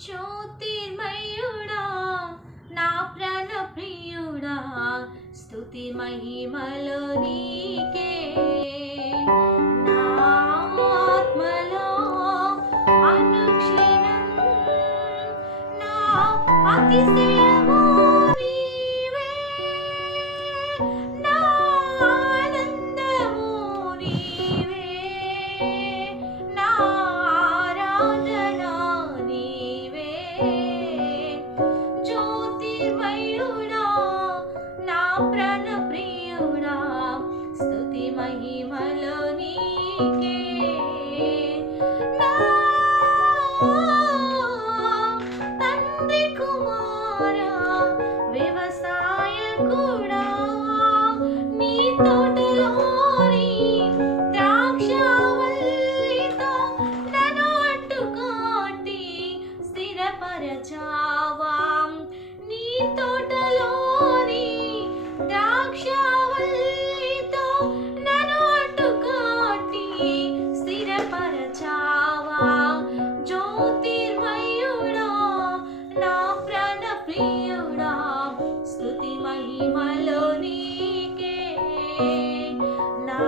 జ్యోతిర్మయుడా నా ప్రాణ ప్రియుడా స్తుతి మహిమలు నీకే నా ఆత్మలో అనుక్షణం నా అతిశయము నీవే నా ఆనందము నీవే నా ఆరాధన నీవే జ్యోతిర్మయుడా నా ప్రాణ ప్రియుడా స్తుతి మహిమలు నీకే నా తండ్రి కుమారా వ్యవసాయకుడా నీ తోటలోని ద్రాక్షావల్లితో నన్ను అడ్డుకాటి స్థిరపరచావా నీ తోటలోని ద్రాక్షావల్లితో నన్ను అడ్డుకాటి స్థిరపరచావా జ్యోతిర్మయుడా నా ప్రాణ ప్రియుడా స్తుతి మహిమలు నీకే నా